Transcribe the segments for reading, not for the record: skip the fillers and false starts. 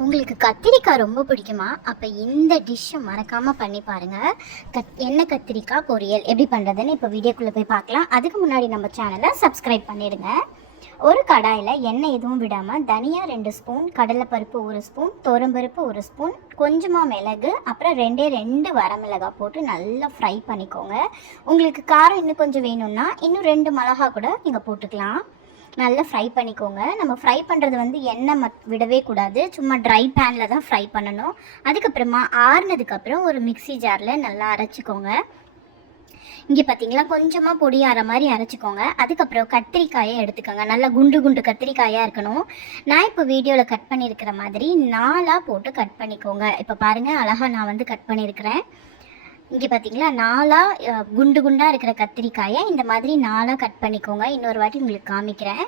உங்களுக்கு கத்திரிக்காய் ரொம்ப பிடிக்குமா? அப்போ இந்த டிஷ்ஷை மறக்காமல் பண்ணி பாருங்கள். எண்ணெய் கத்திரிக்காய் பொரியல் எப்படி பண்ணுறதுன்னு இப்போ வீடியோக்குள்ளே போய் பார்க்கலாம். அதுக்கு முன்னாடி நம்ம சேனலை சப்ஸ்கிரைப் பண்ணிடுங்க. ஒரு கடாயில் எண்ணெய் எதுவும் விடாமல் தனியா 2 ஸ்பூன், கடலைப்பருப்பு 1 ஸ்பூன், துவரம்பருப்பு 1 ஸ்பூன், கொஞ்சமாக மிளகு, அப்புறம் 2 வரமிளகாய் போட்டு நல்லா ஃப்ரை பண்ணிக்கோங்க. உங்களுக்கு காரம் இன்னும் கொஞ்சம் வேணும்னா இன்னும் 2 மிளகா கூட நீங்கள் போட்டுக்கலாம். நல்லா ஃப்ரை பண்ணிக்கோங்க. நம்ம ஃப்ரை பண்ணுறது வந்து எண்ணெய் விடவே கூடாது, சும்மா ட்ரை பேனில் தான் ஃப்ரை பண்ணணும். அதுக்கப்புறமா ஆறுனதுக்கப்புறம் ஒரு மிக்சி ஜாரில் நல்லா அரைச்சிக்கோங்க. இங்கே பார்த்தீங்களா, கொஞ்சமாக பொடி ஆற மாதிரி அரைச்சிக்கோங்க. அதுக்கப்புறம் கத்திரிக்காயை எடுத்துக்கோங்க. நல்லா குண்டு குண்டு கத்திரிக்காயாக இருக்கணும். நான் இப்போ வீடியோவில் கட் பண்ணியிருக்கிற மாதிரி 4ஆக போட்டு கட் பண்ணிக்கோங்க. இப்போ பாருங்கள், அழகாக நான் வந்து கட் பண்ணியிருக்கிறேன். இங்கே பார்த்தீங்களா, 4ஆக குண்டு குண்டாக இருக்கிற கத்திரிக்காயை இந்த மாதிரி 4ஆக கட் பண்ணிக்கோங்க. இன்னொரு வாட்டி உங்களுக்கு காமிக்கிறேன்.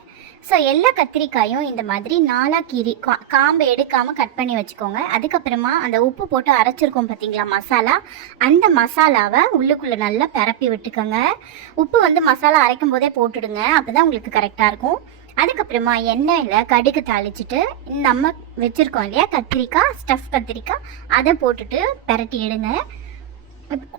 ஸோ எல்லா கத்திரிக்காயும் இந்த மாதிரி 4ஆக கீறி காம்பை எடுக்காமல் கட் பண்ணி வச்சுக்கோங்க. அதுக்கப்புறமா அந்த உப்பு போட்டு அரைச்சிருக்கோம் பார்த்தீங்களா மசாலா, அந்த மசாலாவை உள்ளுக்குள்ளே நல்லா பரப்பி விட்டுக்கோங்க. உப்பு வந்து மசாலா அரைக்கும் போதே போட்டுடுங்க, அப்போ தான் உங்களுக்கு கரெக்டாக இருக்கும். அதுக்கப்புறமா எண்ணெயில் கடுகு தாளிச்சிட்டு நம்ம வச்சுருக்கோம் இல்லையா கத்திரிக்காய், ஸ்டஃப் கத்திரிக்காய், அதை போட்டுட்டு பரட்டி எடுங்க.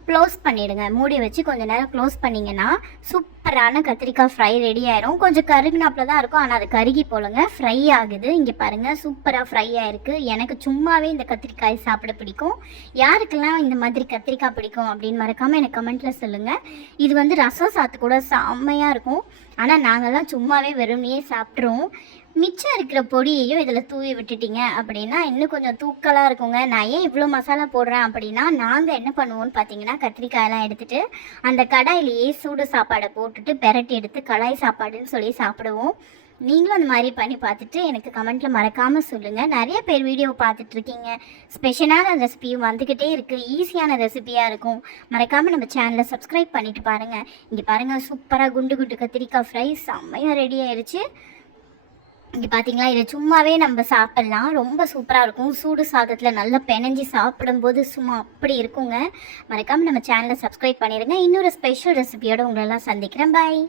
க்ளோஸ் பண்ணிவிடுங்க. மூடி வச்சு கொஞ்சம் நேரம் க்ளோஸ் பண்ணிங்கன்னா சூப்பரான கத்திரிக்காய் ஃப்ரை ரெடி ஆயிரும். கொஞ்சம் கருகுனாப்பில் தான் இருக்கும், ஆனால் அது கருகி போலுங்க, ஃப்ரை ஆகுது. இங்கே பாருங்கள், சூப்பராக ஃப்ரை ஆகிருக்கு. எனக்கு சும்மாவே இந்த கத்திரிக்காய் சாப்பிட பிடிக்கும். யாருக்கெல்லாம் இந்த மாதிரி கத்திரிக்காய் பிடிக்கும் அப்படின்னு மறக்காமல் எனக்கு கமெண்ட்டில் சொல்லுங்கள். இது வந்து ரசம் சாத்து கூட செம்மையாக இருக்கும். ஆனால் நாங்கள்லாம் சும்மாவே வெறுமனையே சாப்பிட்ருவோம். மிச்சம் இருக்கிற பொடியையும் இதில் தூவி விட்டுட்டிங்க அப்படின்னா இன்னும் கொஞ்சம் தூக்கலாக இருக்குங்க. நான் ஏன் இவ்வளோ மசாலா போடுறேன் அப்படின்னா, நாங்கள் என்ன பண்ணுவோம்னு பார்த்தீங்கன்னா, கத்திரிக்காயெல்லாம் எடுத்துகிட்டு அந்த கடாயிலேயே சூடு சாப்பாடை போட்டுட்டு பெரட்டி எடுத்து கடாய் சாப்பாடுன்னு சொல்லி சாப்பிடுவோம். நீங்களும் அந்த மாதிரி பண்ணி பார்த்துட்டு எனக்கு கமெண்ட்டில் மறக்காமல் சொல்லுங்கள். நிறைய பேர் வீடியோ பார்த்துட்ருக்கீங்க, ஸ்பெஷலான ரெசிபியும் வந்துக்கிட்டே இருக்குது, ஈஸியான ரெசிபியாக இருக்கும். மறக்காமல் நம்ம சேனலை சப்ஸ்கிரைப் பண்ணிவிட்டு பாருங்கள். இங்கே பாருங்கள், சூப்பராக குண்டு குண்டு கத்திரிக்காய் ஃப்ரை செம்மையாக ரெடி ஆயிடுச்சு. இங்கே பார்த்தீங்களா, இதை சும்மாவே நம்ம சாப்பிட்லாம், ரொம்ப சூப்பராக இருக்கும். சூடு சாதத்தில் நல்லா பெனஞ்சி சாப்பிடும்போது சும்மா அப்படி இருக்குங்க. மறக்காமல் நம்ம சேனலை சப்ஸ்கிரைப் பண்ணிடுங்க. இன்னொரு ஸ்பெஷல் ரெசிபியோடு உங்களெல்லாம் சந்திக்கிறேன். பாய்.